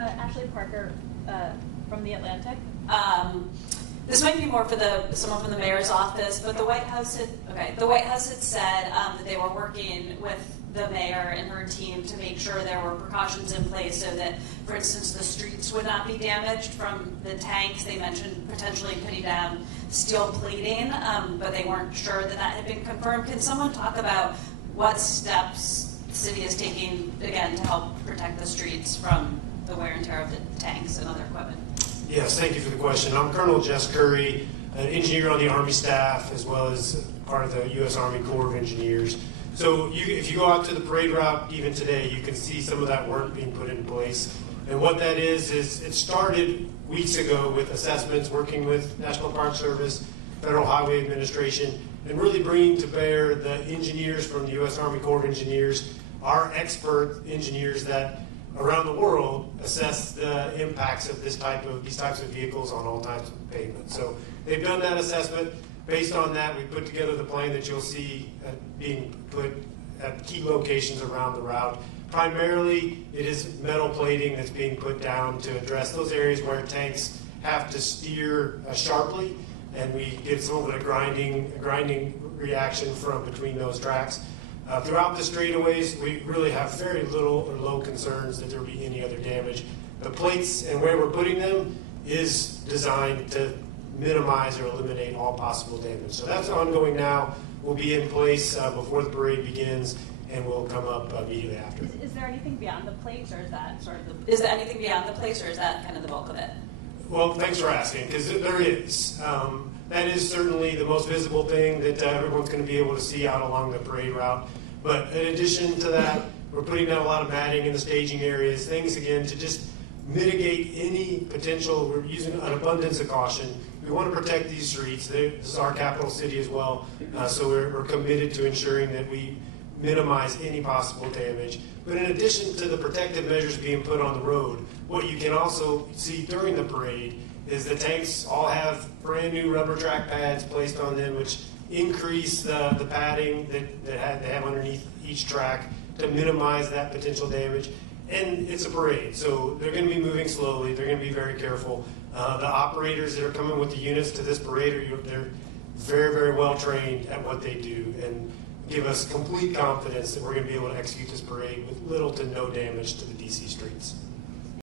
Ashley Parker from The Atlantic. This might be more for someone from the mayor's office, but the White House had said that they were working with the mayor and her team to make sure there were precautions in place so that, for instance, the streets would not be damaged from the tanks. They mentioned potentially putting down steel plating, but they weren't sure that had been confirmed. Can someone talk about what steps the city is taking, again, to help protect the streets from the wear and tear of the tanks and other equipment? Yes, thank you for the question. I'm Colonel Jess Curry, an engineer on the Army staff, as well as part of the U.S. Army Corps of Engineers. So if you go out to the parade route even today, you can see some of that work being put in place. And what that is it started weeks ago with assessments, working with National Park Service, Federal Highway Administration, and really bringing to bear the engineers from the U.S. Army Corps of Engineers, our expert engineers that around the world assess the impacts of these types of vehicles on all types of pavement. So they've done that assessment. Based on that, we put together the plan that you'll see being put at key locations around the route. Primarily, it is metal plating that's being put down to address those areas where tanks have to steer sharply, and we get some of the grinding reaction from between those tracks. Throughout the straightaways, we really have very little or low concerns that there will be any other damage. The plates and where we're putting them is designed to minimize or eliminate all possible damage. So that's ongoing now. Will be in place before the parade begins, and will come up immediately after. Is there anything beyond the plates, or is that sort of the... Is there anything beyond the plates, or is that kind of the bulk of it? Well, thanks for asking, because there is. That is certainly the most visible thing that everyone's going to be able to see out along the parade route. But in addition to that, we're putting down a lot of matting in the staging areas, things, again, to just mitigate any potential. We're using an abundance of caution. We want to protect these streets. This is our capital city as well, so we're committed to ensuring that we minimize any possible damage. But in addition to the protective measures being put on the road, what you can also see during the parade is the tanks all have brand new rubber track pads placed on them, which increase the padding that they have underneath each track to minimize that potential damage. And it's a parade, so they're going to be moving slowly. They're going to be very careful. The operators that are coming with the units to this parade, they're very, very well trained at what they do, and give us complete confidence that we're going to be able to execute this parade with little to no damage to the DC streets.